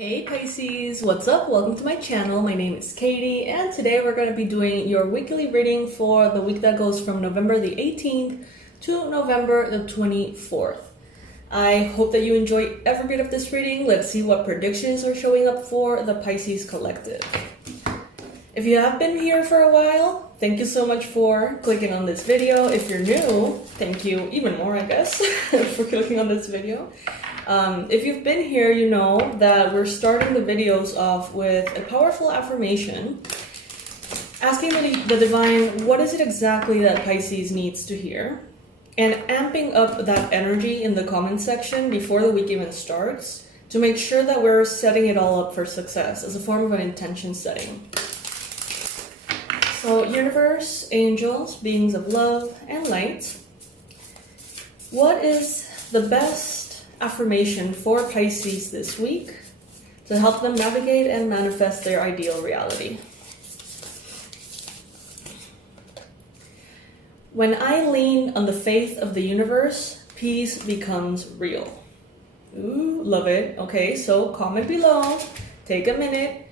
Hey Pisces, what's up? Welcome to my channel. My name is Katie and today we're going to be doing your weekly reading for the week that goes from November the 18th to November the 24th. I hope that you enjoy every bit of this reading. Let's see what predictions are showing up for the Pisces collective. If you have been here for a while, thank you so much for clicking on this video. If you're new, thank you even more, I guess, for clicking on this video. If you've been here, you know that we're starting the videos off with a powerful affirmation, asking the divine, what is it exactly that Pisces needs to hear? And amping up that energy in the comment section before the week even starts to make sure that we're setting it all up for success as a form of an intention setting. So, universe, angels, beings of love, and light, what is the best affirmation for Pisces this week to help them navigate and manifest their ideal reality? When I lean on the faith of the universe, peace becomes real. Ooh, love it. Okay, so comment below. Take a minute.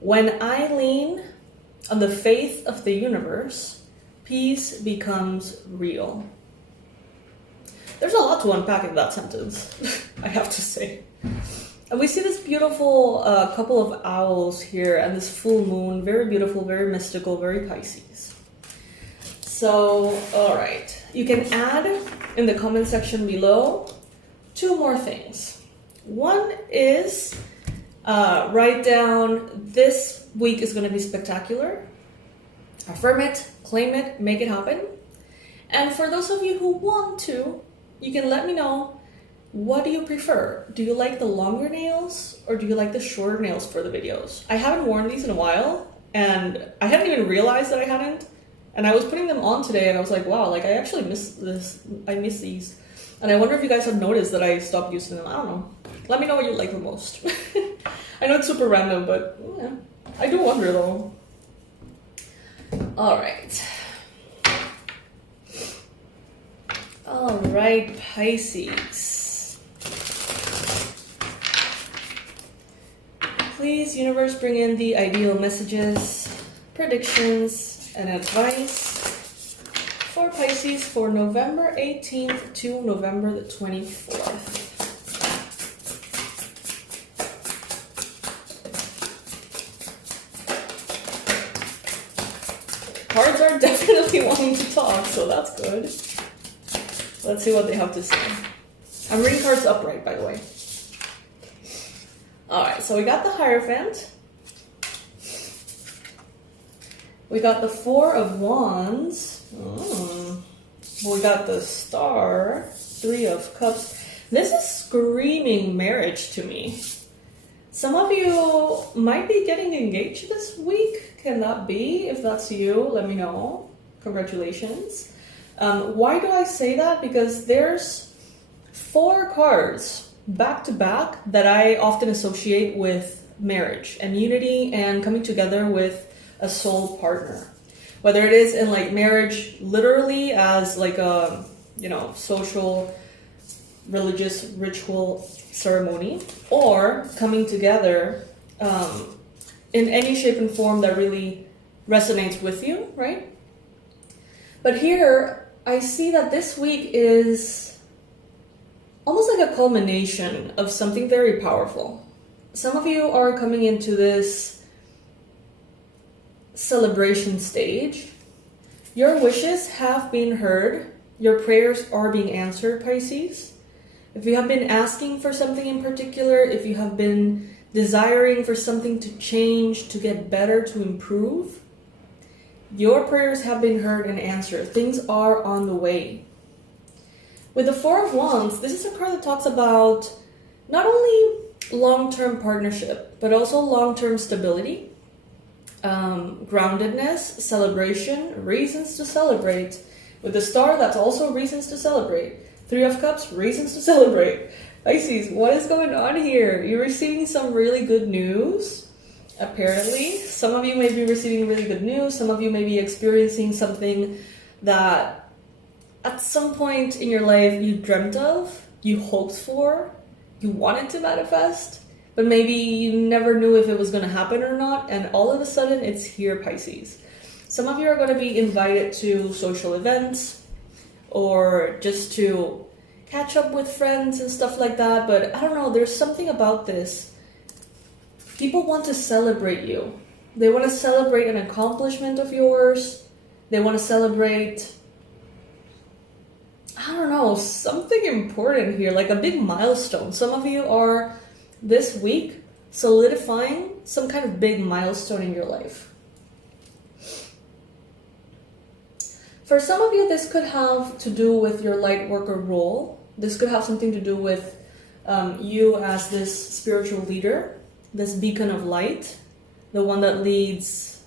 When I lean on the faith of the universe, peace becomes real. There's a lot to unpack in that sentence, I have to say. And we see this beautiful couple of owls here and this full moon, very beautiful, very mystical, very Pisces. So, all right, you can add in the comment section below two more things. One is write down, this week is going to be spectacular. Affirm it, claim it, make it happen. And for those of you who want to, you can let me know, what do you prefer? Do you like the longer nails or do you like the shorter nails for the videos? I haven't worn these in a while and I hadn't even realized that I hadn't. And I was putting them on today and I was like, wow, like I actually miss this. I miss these. And I wonder if you guys have noticed that I stopped using them. I don't know. Let me know what you like the most. I know it's super random, but yeah, I do wonder though. All right. All right, Pisces. Please, universe, bring in the ideal messages, predictions, and advice for Pisces for November 18th to November the 24th. Cards are definitely wanting to talk, so that's good. Let's see what they have to say. I'm reading cards upright, by the way. Alright, so we got the Hierophant. We got the Four of Wands. We got the Star. Three of Cups. This is screaming marriage to me. Some of you might be getting engaged this week. Can that be? If that's you, let me know. Congratulations. Why do I say that? Because there's four cards back to back that I often associate with marriage and unity and coming together with a soul partner. Whether it is in like marriage literally as like a, you know, social, religious ritual ceremony, or coming together in any shape and form that really resonates with you, right? But here, I see that this week is almost like a culmination of something very powerful. Some of you are coming into this celebration stage. Your wishes have been heard. Your prayers are being answered, Pisces. If you have been asking for something in particular, if you have been desiring for something to change, to get better, to improve, your prayers have been heard and answered. Things are on the way. With the Four of Wands, this is a card that talks about not only long-term partnership, but also long-term stability, groundedness, celebration, reasons to celebrate. With the Star, that's also reasons to celebrate. Three of Cups, reasons to celebrate. Pisces, what is going on here? You're receiving some really good news. Apparently, some of you may be receiving really good news. Some of you may be experiencing something that at some point in your life you dreamt of, you hoped for, you wanted to manifest, but maybe you never knew if it was going to happen or not, and all of a sudden it's here, Pisces. Some of you are going to be invited to social events or just to catch up with friends and stuff like that, but I don't know, there's something about this. People want to celebrate you. They want to celebrate an accomplishment of yours. They want to celebrate, I don't know, something important here, like a big milestone. Some of you are this week solidifying some kind of big milestone in your life. For some of you, this could have to do with your light worker role. This could have something to do with you as this spiritual leader, this beacon of light, the one that leads,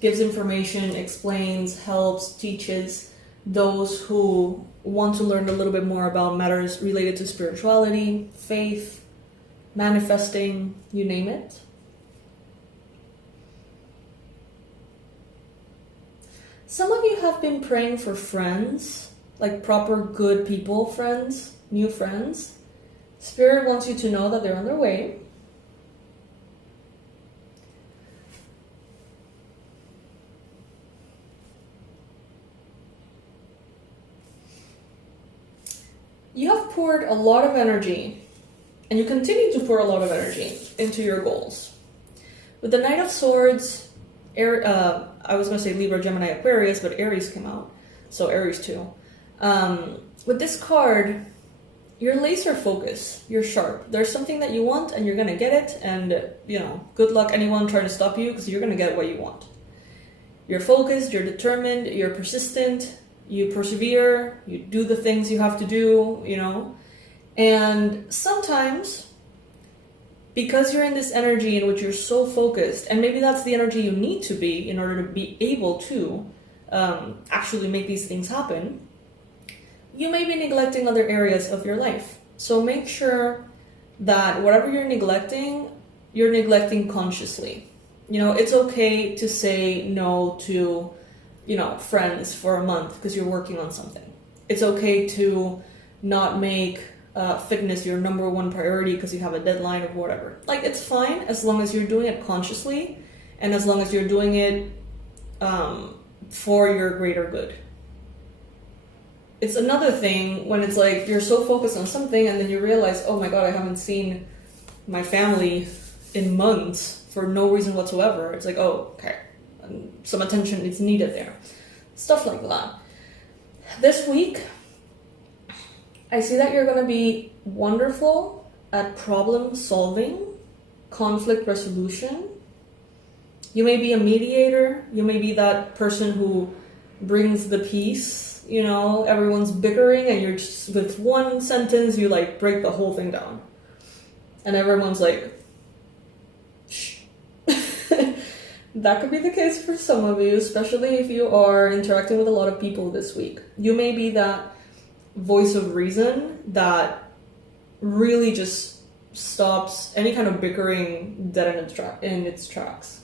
gives information, explains, helps, teaches those who want to learn a little bit more about matters related to spirituality, faith, manifesting, you name it. Some of you have been praying for friends, like proper good people, friends, new friends. Spirit wants you to know that they're on their way. You have poured a lot of energy, and you continue to pour a lot of energy into your goals. With the Knight of Swords, I was going to say Libra, Gemini, Aquarius, but Aries came out, so Aries too. With this card, you're laser focused, you're sharp. There's something that you want, and you're going to get it, and, good luck anyone trying to stop you, because you're going to get what you want. You're focused, you're determined, you're persistent, you persevere, you do the things you have to do, and sometimes because you're in this energy in which you're so focused, and maybe that's the energy you need to be in order to be able to actually make these things happen, you may be neglecting other areas of your life. So make sure that whatever you're neglecting consciously. It's okay to say no to friends for a month because you're working on something. It's okay to not make fitness your number one priority because you have a deadline or whatever. Like, it's fine as long as you're doing it consciously and as long as you're doing it for your greater good. It's another thing when it's like you're so focused on something and then you realize, oh my god, I haven't seen my family in months for no reason whatsoever. It's like, oh, okay. Some attention is needed there. Stuff like that. This week, I see that you're going to be wonderful at problem solving, conflict resolution. You may be a mediator. You may be that person who brings the peace. Everyone's bickering and you're just, with one sentence, you break the whole thing down. And everyone's like, shh. That could be the case for some of you, especially if you are interacting with a lot of people this week. You may be that voice of reason that really just stops any kind of bickering dead in its tracks,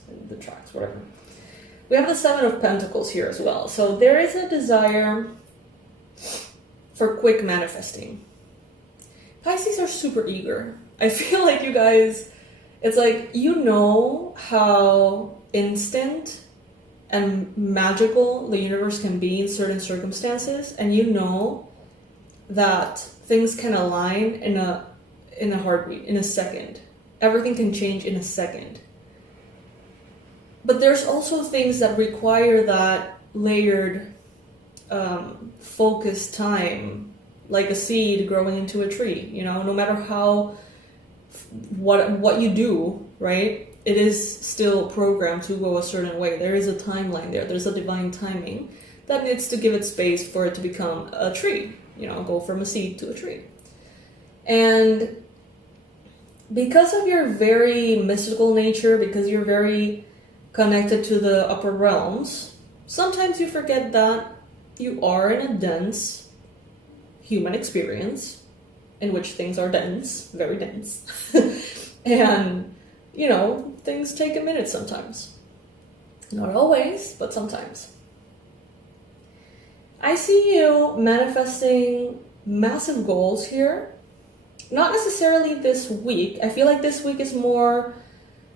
whatever. We have the Seven of Pentacles here as well. So there is a desire for quick manifesting. Pisces are super eager. I feel like you guys, it's like, how instant and magical the universe can be in certain circumstances, and that things can align in a heartbeat, in a second. Everything can change in a second. But there's also things that require that layered, focused time, like a seed growing into a tree. No matter what you do, right? It is still programmed to go a certain way. There is a timeline there. There's a divine timing that needs to give it space for it to become a tree. Go from a seed to a tree. And because of your very mystical nature, because you're very connected to the upper realms, sometimes you forget that you are in a dense human experience in which things are dense, very dense. And, things take a minute sometimes. Not always, but sometimes. I see you manifesting massive goals here Not necessarily this week. I feel like this week is more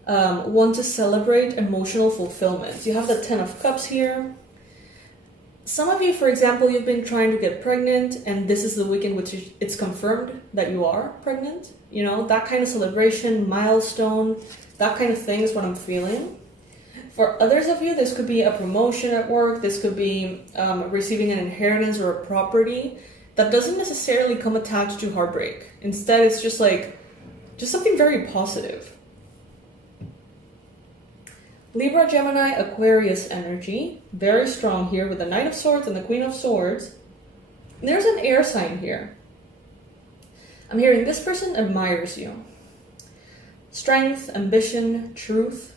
one to celebrate emotional fulfillment. You have the Ten of Cups here. Some of you, for example, you've been trying to get pregnant, and this is the week in which it's confirmed that you are pregnant. You know, that kind of celebration, milestone, that kind of thing is what I'm feeling. For others of you, this could be a promotion at work. This could be receiving an inheritance or a property that doesn't necessarily come attached to heartbreak. Instead, it's just something very positive. Libra, Gemini, Aquarius energy. Very strong here with the Knight of Swords and the Queen of Swords. There's an air sign here. I'm hearing this person admires you. Strength, ambition, truth.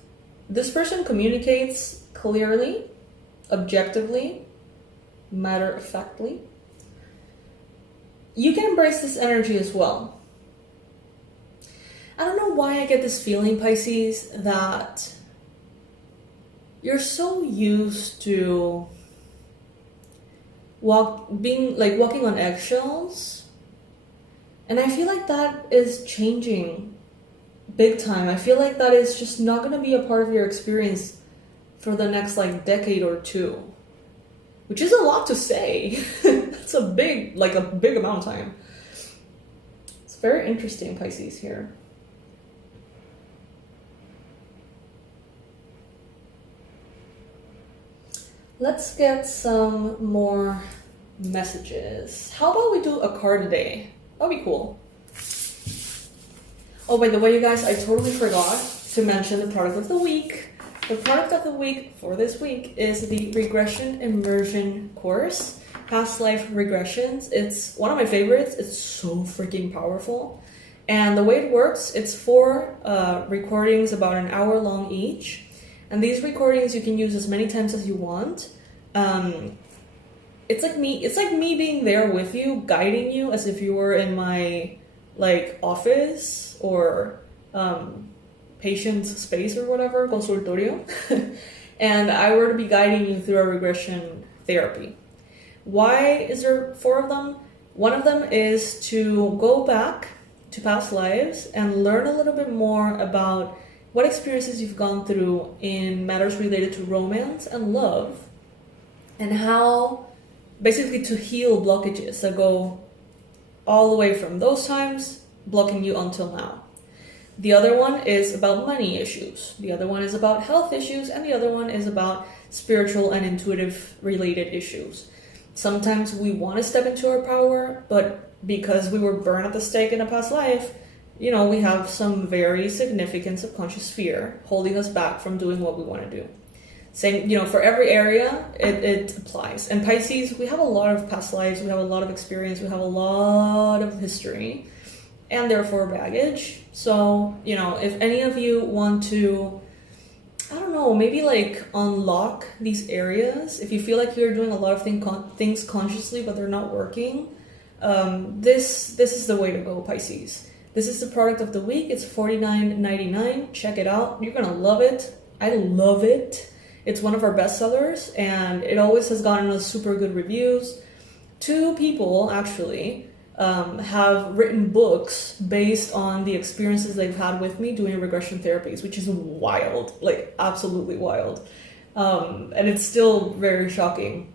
This person communicates clearly, objectively, matter-of-factly. You can embrace this energy as well. I don't know why I get this feeling, Pisces, that you're so used to walking on eggshells, and I feel like that is changing big time. I feel like that is just not going to be a part of your experience for the next decade or two, which is a lot to say. That's a big amount of time. It's very interesting, Pisces, here. Let's get some more messages. How about we do a card a day? That'd be cool. Oh, by the way, you guys, I totally forgot to mention the product of the week. The product of the week for this week is the Regression Immersion course, Past Life Regressions. It's one of my favorites. It's so freaking powerful. And the way it works, it's 4 recordings about an hour long each. And these recordings you can use as many times as you want. It's like me being there with you, guiding you as if you were in my office or patient space or whatever, consultorio. And I were to be guiding you through a regression therapy. Why is there 4 of them? One of them is to go back to past lives and learn a little bit more about what experiences you've gone through in matters related to romance and love, and how basically to heal blockages that go all the way from those times blocking you until now. The other one is about money issues. The other one is about health issues, and the other one is about spiritual and intuitive related issues. Sometimes we want to step into our power, but because we were burned at the stake in a past life, we have some very significant subconscious fear holding us back from doing what we want to do. Same, for every area, it applies. And Pisces, we have a lot of past lives, we have a lot of experience, we have a lot of history, and therefore baggage. So, if any of you want to, I don't know, maybe unlock these areas, if you feel like you're doing a lot of things consciously, but they're not working, this is the way to go, Pisces. This is the product of the week. It's $49.99. Check it out. You're going to love it. I love it. It's one of our bestsellers, and it always has gotten us super good reviews. 2 people, actually, have written books based on the experiences they've had with me doing regression therapies, which is wild, absolutely wild. And it's still very shocking.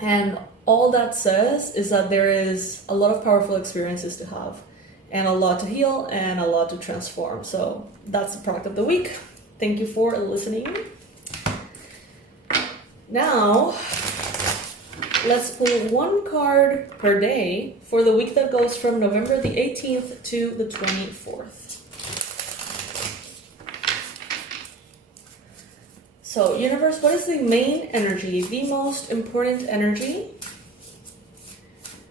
And all that says is that there is a lot of powerful experiences to have, and a lot to heal, and a lot to transform. So that's the product of the week. Thank you for listening. Now, let's pull 1 card per day for the week that goes from November the 18th to the 24th. So, universe, what is the main energy, the most important energy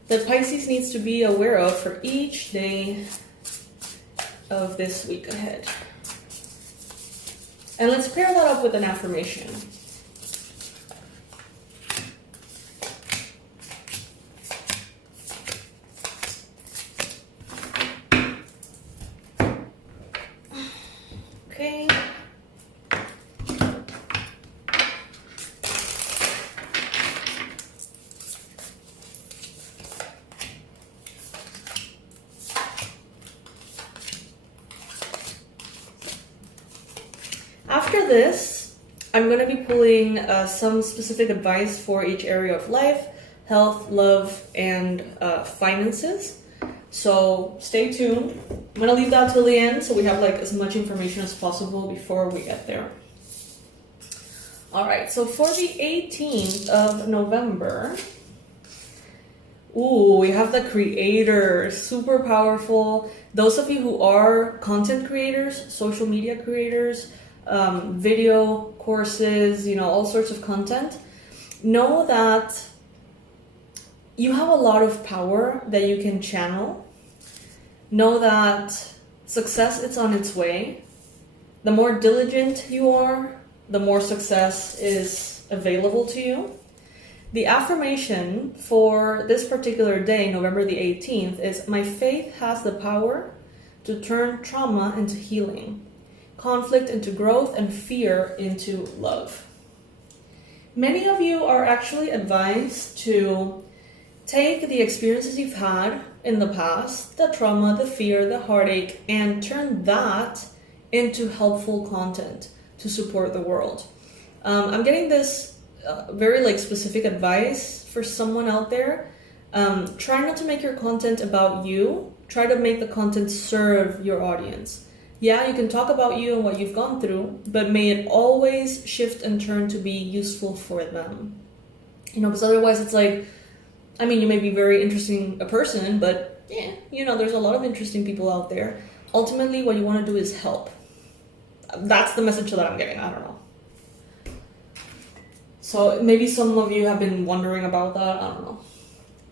that Pisces needs to be aware of for each day of this week ahead? And let's pair that up with an affirmation. Okay. After this, I'm going to be pulling some specific advice for each area of life, health, love, and finances. So stay tuned. I'm going to leave that till the end so we have like as much information as possible before we get there. All right, so for the 18th of November, we have the creators, super powerful. Those of you who are content creators, social media creators, video courses, all sorts of content, know that you have a lot of power that you can channel. Know that success is on its way. The more diligent you are, the more success is available to you. The affirmation for this particular day, November the 18th, is my faith has the power to turn trauma into healing, conflict into growth, and fear into love. Many of you are actually advised to take the experiences you've had in the past, the trauma, the fear, the heartache, and turn that into helpful content to support the world. I'm getting this very specific advice for someone out there. Try not to make your content about you. Try to make the content serve your audience. Yeah, you can talk about you and what you've gone through, but may it always shift and turn to be useful for them. Because otherwise it's like, you may be very interesting a person, but there's a lot of interesting people out there. Ultimately, what you want to do is help. That's the message that I'm getting. I don't know. So maybe some of you have been wondering about that. I don't know.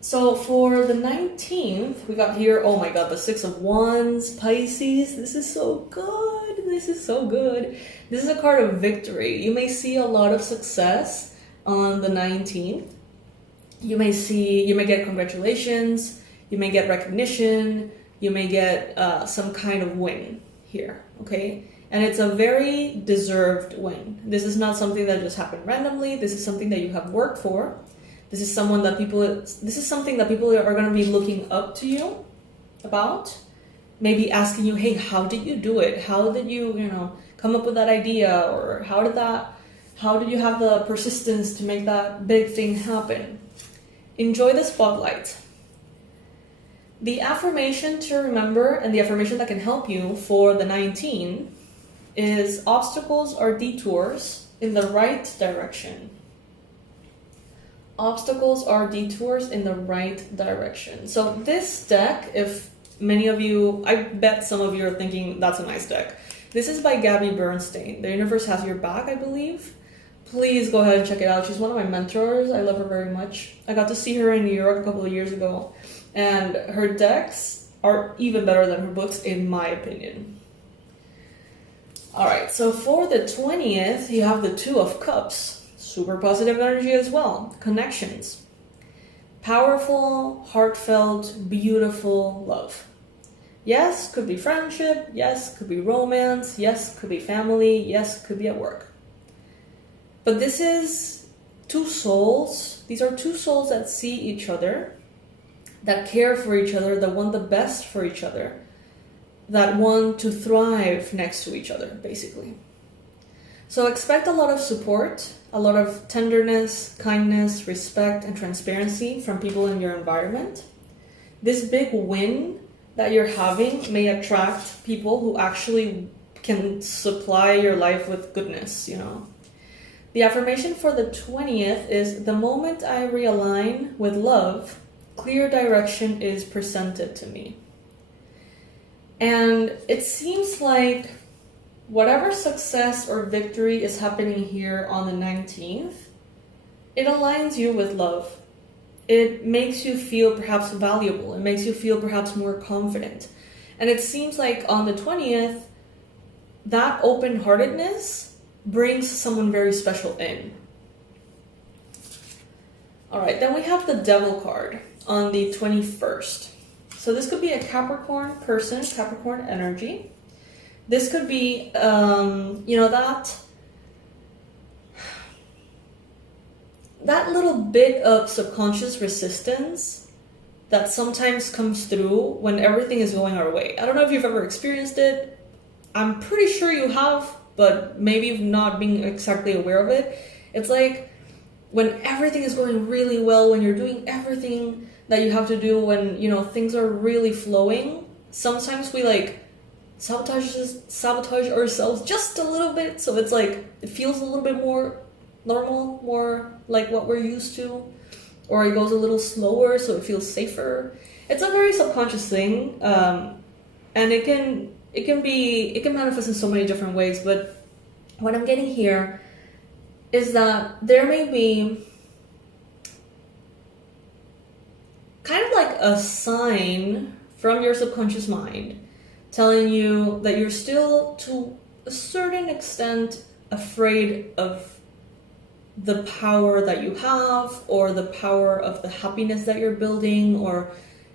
So for the 19th, we got here, oh my God, the 6 of Wands, Pisces. This is so good. This is so good. This is a card of victory. You may see a lot of success on the 19th. You may get congratulations. You may get recognition. You may get some kind of win here, okay? And it's a very deserved win. This is not something that just happened randomly. This is something that you have worked for. This is something that people are going to be looking up to you about. Maybe asking you, hey, how did you do it? How did you, come up with that idea? Or how did you have the persistence to make that big thing happen? Enjoy the spotlight. The affirmation to remember and the affirmation that can help you for the 19 is obstacles are detours in the right direction. Obstacles are detours in the right direction. So this deck, if many of you, I bet some of you are thinking that's a nice deck. This is by Gabby Bernstein. The Universe Has Your Back, I believe. Please go ahead and check it out. She's one of my mentors. I love her very much. I got to see her in New York a couple of years ago, and her decks are even better than her books, in my opinion. All right, so for the 20th, you have the 2 of Cups. Super positive energy as well. Connections. Powerful, heartfelt, beautiful love. Yes, could be friendship. Yes, could be romance. Yes, could be family. Yes, could be at work. But this is 2 souls. These are 2 souls that see each other, that care for each other, that want the best for each other, that want to thrive next to each other, basically. So expect a lot of support, a lot of tenderness, kindness, respect, and transparency from people in your environment. This big win that you're having may attract people who actually can supply your life with goodness, The affirmation for the 20th is, the moment I realign with love, clear direction is presented to me. And it seems like whatever success or victory is happening here on the 19th, it aligns you with love. It makes you feel perhaps valuable. It makes you feel perhaps more confident. And it seems like on the 20th, that open-heartedness brings someone very special in. All right, then we have the Devil card on the 21st. So this could be a Capricorn person, Capricorn energy. This could be, that little bit of subconscious resistance that sometimes comes through when everything is going our way. I don't know if you've ever experienced it. I'm pretty sure you have, but maybe not being exactly aware of it. It's like when everything is going really well, when you're doing everything that you have to do, when, you know, things are really flowing, sometimes we like sabotage ourselves just a little bit, so it's like it feels a little bit more normal, more like what we're used to, or it goes a little slower so it feels safer. It's a very subconscious thing, and it can manifest in so many different ways. But what I'm getting here is that there may be kind of like a sign from your subconscious mind telling you that you're still, to a certain extent, afraid of the power that you have, or the power of the happiness that you're building, or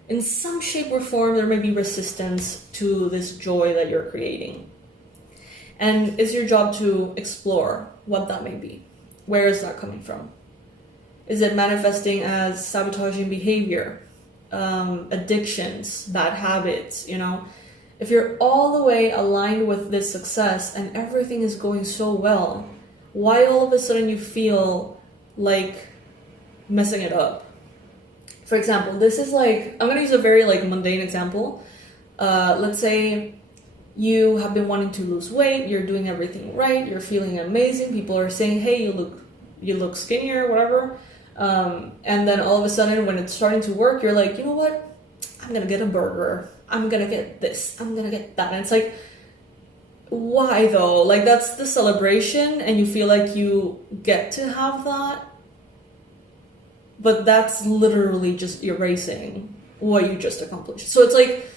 in some shape or form there may be resistance to this joy that you're creating. And it's your job to explore what that may be. Where is that coming from? Is it manifesting as sabotaging behavior, addictions, bad habits, you know? If you're all the way aligned with this success and everything is going so well, why all of a sudden you feel like messing it up? For example, this is like, I'm going to use a very like mundane example. Let's say you have been wanting to lose weight, you're doing everything right, you're feeling amazing, people are saying, hey, you look skinnier, whatever. And then all of a sudden when it's starting to work, you're like, you know what? I'm going to get a burger. I'm going to get this. I'm going to get that. And it's like, why though? Like, that's the celebration and you feel like you get to have that. But that's literally just erasing what you just accomplished. So it's like,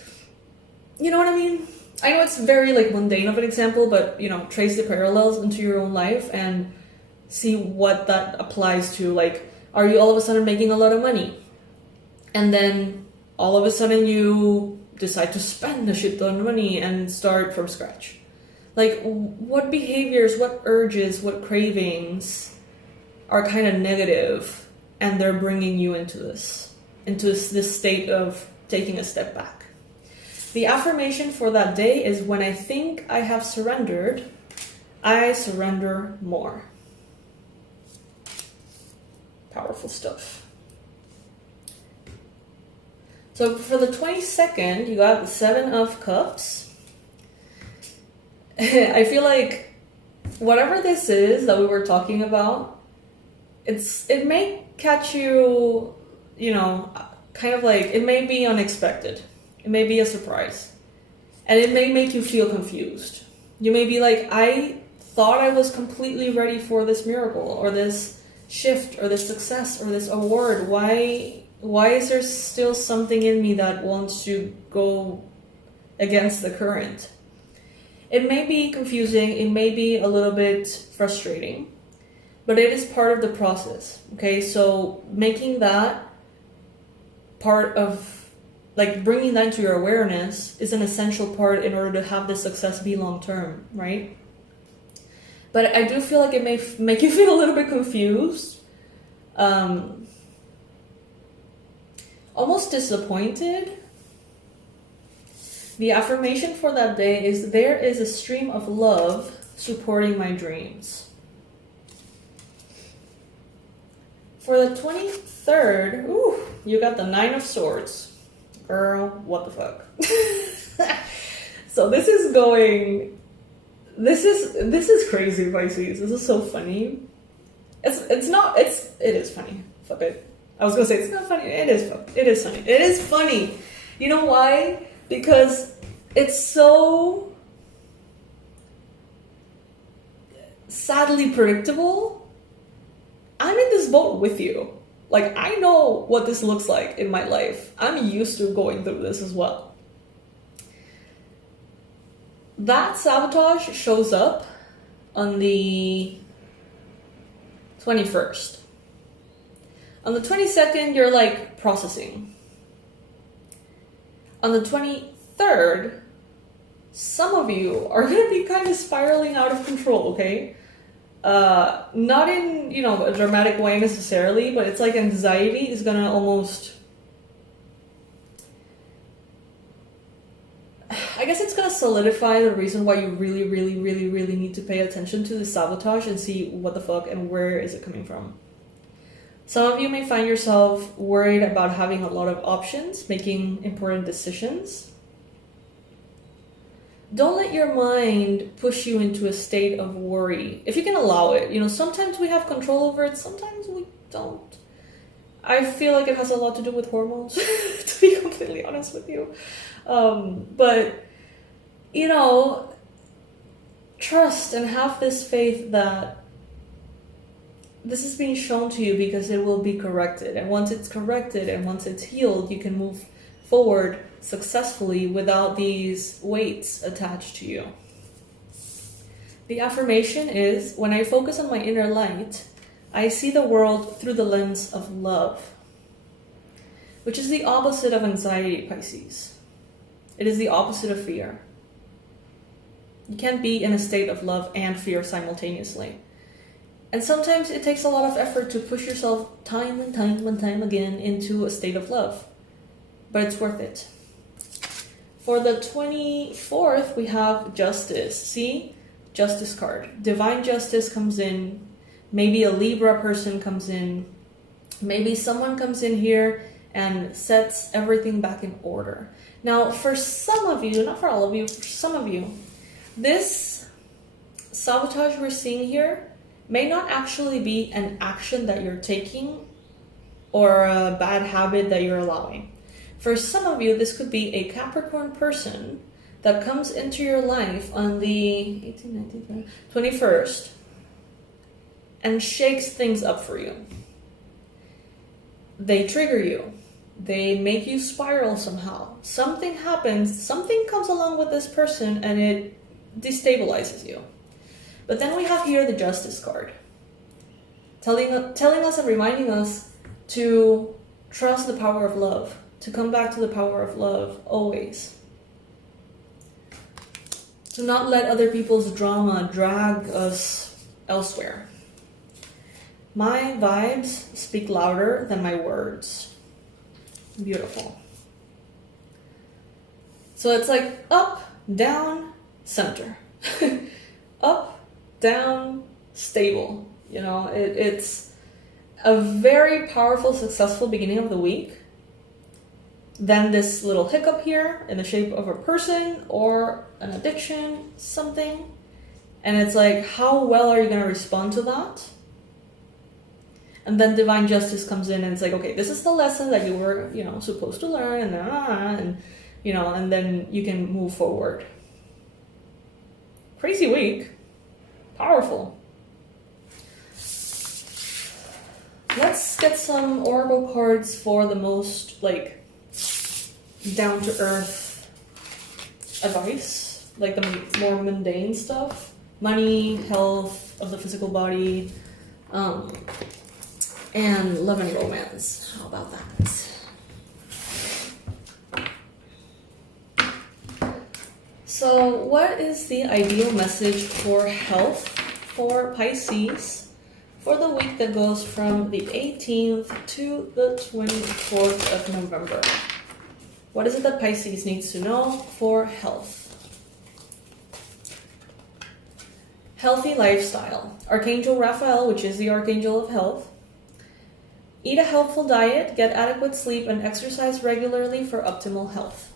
you know what I mean? I know it's very like mundane of an example, but you know, trace the parallels into your own life and see what that applies to. Like, are you all of a sudden making a lot of money? And then all of a sudden you decide to spend a shit ton of money and start from scratch. Like, what behaviors, what urges, what cravings are kind of negative and they're bringing you into this state of taking a step back? The affirmation for that day is, when I think I have surrendered, I surrender more. Powerful stuff. So for the 22nd, you got the 7 of Cups. I feel like whatever this is that we were talking about, it may catch you, you know, kind of like, it may be unexpected. It may be a surprise. And it may make you feel confused. You may be like, I thought I was completely ready for this miracle, or this shift, or this success, or this award. Why is there still something in me that wants to go against the current? It may be confusing, it may be a little bit frustrating, but it is part of the process, okay? So making that part of, like, bringing that into your awareness is an essential part in order to have this success be long-term, right? But I do feel like it may make you feel a little bit confused, almost disappointed. The affirmation for that day is, there is a stream of love supporting my dreams. For the 23rd, ooh, you got the 9 of Swords. Girl, what the fuck? So this is crazy, Pisces. This is so funny. It is funny. Fuck it. I was gonna say it's not funny. It is funny. It is funny. You know why? Because it's so sadly predictable. I'm in this boat with you. Like, I know what this looks like in my life. I'm used to going through this as well. That sabotage shows up on the 21st. On the 22nd, you're like processing. On the 23rd, some of you are going to be kind of spiraling out of control, okay? Not in, you know, a dramatic way necessarily, but it's like anxiety is going to almost, I guess it's going to solidify the reason why you really, really, really, really need to pay attention to the sabotage and see what the fuck and where is it coming from. Some of you may find yourself worried about having a lot of options, making important decisions. Don't let your mind push you into a state of worry. If you can allow it, sometimes we have control over it, sometimes we don't. I feel like it has a lot to do with hormones, to be completely honest with you. But, trust and have this faith that this is being shown to you because it will be corrected. And once it's corrected and once it's healed, you can move forward successfully without these weights attached to you. The affirmation is, when I focus on my inner light, I see the world through the lens of love, which is the opposite of anxiety, Pisces. It is the opposite of fear. You can't be in a state of love and fear simultaneously. And sometimes it takes a lot of effort to push yourself time and time again into a state of love. But it's worth it. For the 24th, we have Justice. See? Justice card. Divine Justice comes in. Maybe a Libra person comes in. Maybe someone comes in here and sets everything back in order. Now, for some of you, not for all of you, for some of you, this sabotage we're seeing here may not actually be an action that you're taking or a bad habit that you're allowing. For some of you, this could be a Capricorn person that comes into your life on the 21st and shakes things up for you. They trigger you. They make you spiral somehow. Something happens, something comes along with this person and it destabilizes you. But then we have here the Justice card, telling us and reminding us to trust the power of love, to come back to the power of love always. To not let other people's drama drag us elsewhere. My vibes speak louder than my words. Beautiful. So it's like up, down, center. Up, down, stable. It's a very powerful, successful beginning of the week. Then this little hiccup here in the shape of a person or an addiction, something. And it's like, how well are you going to respond to that? And then Divine Justice comes in and it's like, okay, this is the lesson that you were, supposed to learn, and then you can move forward. Crazy week. Powerful. Let's get some oracle cards for the most, down-to-earth advice. Like the more mundane stuff. Money, health of the physical body, and love and romance. How about that? So what is the ideal message for health for Pisces for the week that goes from the 18th to the 24th of November? What is it that Pisces needs to know for health? Healthy lifestyle. Archangel Raphael, which is the Archangel of Health. Eat a healthful diet, get adequate sleep, and exercise regularly for optimal health.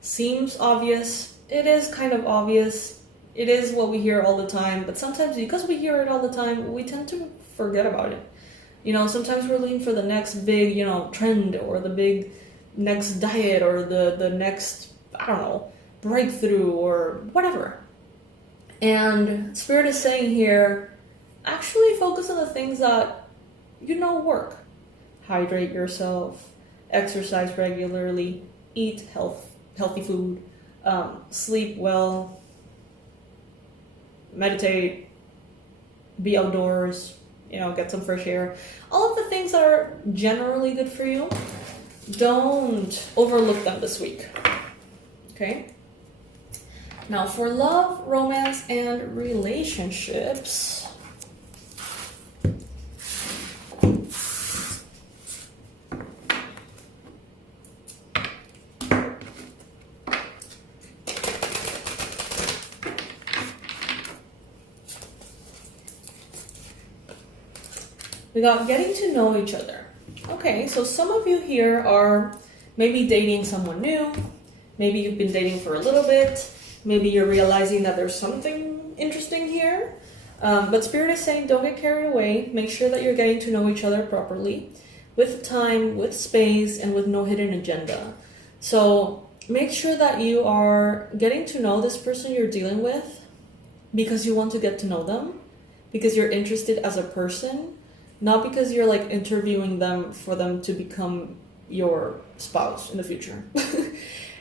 Seems obvious. It is kind of obvious. It is what we hear all the time, but sometimes because we hear it all the time, we tend to forget about it. Sometimes we're looking for the next big, trend or the big next diet or the next, breakthrough or whatever. And Spirit is saying here, actually focus on the things that work. Hydrate yourself, exercise regularly, eat healthy food, sleep well, meditate, be outdoors, get some fresh air. All of the things that are generally good for you, don't overlook them this week. Okay? Now for love, romance, and relationships. We got getting to know each other. Okay, so some of you here are maybe dating someone new. Maybe you've been dating for a little bit. Maybe you're realizing that there's something interesting here. But Spirit is saying don't get carried away. Make sure that you're getting to know each other properly, with time, with space, and with no hidden agenda. So make sure that you are getting to know this person you're dealing with because you want to get to know them, because you're interested as a person, not because you're like interviewing them for them to become your spouse in the future.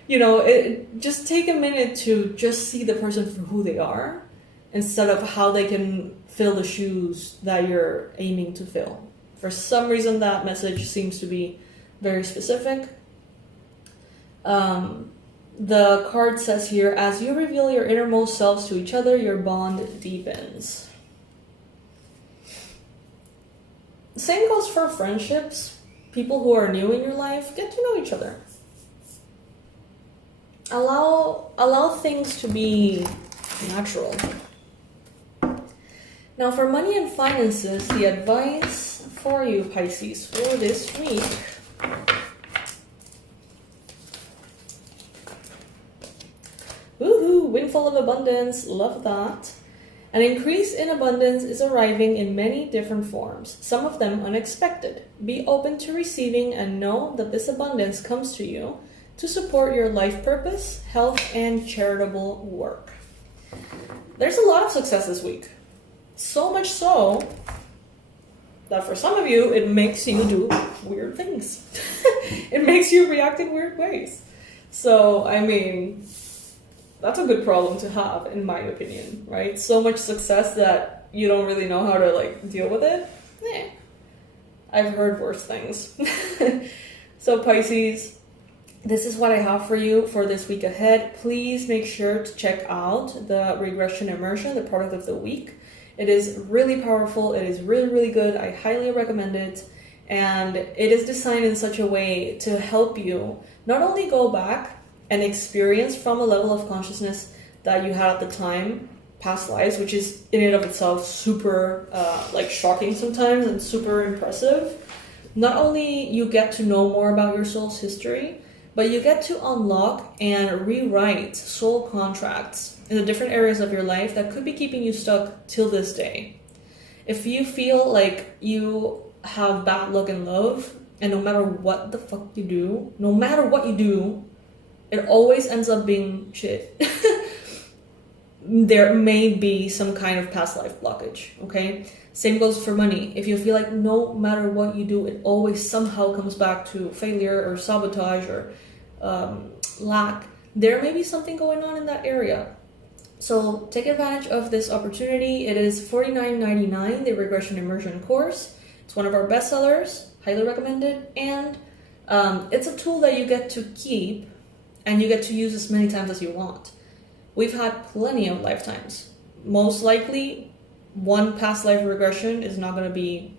You know, just take a minute to just see the person for who they are instead of how they can fill the shoes that you're aiming to fill. For some reason, that message seems to be very specific. The card says here, as you reveal your innermost selves to each other, your bond deepens. Same goes for friendships. People who are new in your life, get to know each other. Allow things to be natural. Now for money and finances, the advice for you, Pisces, for this week. Woohoo! Windfall of abundance. Love that. An increase in abundance is arriving in many different forms, some of them unexpected. Be open to receiving and know that this abundance comes to you to support your life purpose, health, and charitable work. There's a lot of success this week. So much so that for some of you, it makes you do weird things. It makes you react in weird ways. So, I mean, that's a good problem to have, in my opinion, right? So much success that you don't really know how to, like, deal with it. I've heard worse things. So, Pisces, this is what I have for you for this week ahead. Please make sure to check out the Regression Immersion, the product of the week. It is really powerful. It is really, really good. I highly recommend it. And it is designed in such a way to help you not only go back and experience from a level of consciousness that you had at the time, past lives, which is in and of itself super like shocking sometimes and super impressive. Not only you get to know more about your soul's history, but you get to unlock and rewrite soul contracts in the different areas of your life that could be keeping you stuck till this day. If you feel like you have bad luck in love, and no matter what the fuck you do, no matter what you do, it always ends up being shit. There may be some kind of past life blockage, okay? Same goes for money. If you feel like no matter what you do, it always somehow comes back to failure or sabotage or lack, there may be something going on in that area. So take advantage of this opportunity. It is $49.99, the Regression Immersion course. It's one of our bestsellers, highly recommended, and it's a tool that you get to keep and you get to use as many times as you want. We've had plenty of lifetimes. Most likely, one past life regression is not going to be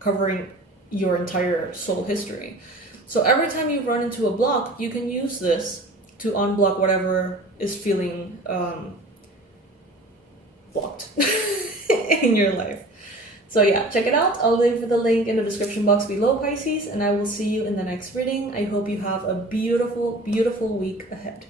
covering your entire soul history. So every time you run into a block, you can use this to unblock whatever is feeling blocked in your life. So yeah, check it out. I'll leave the link in the description box below, Pisces, and I will see you in the next reading. I hope you have a beautiful, beautiful week ahead.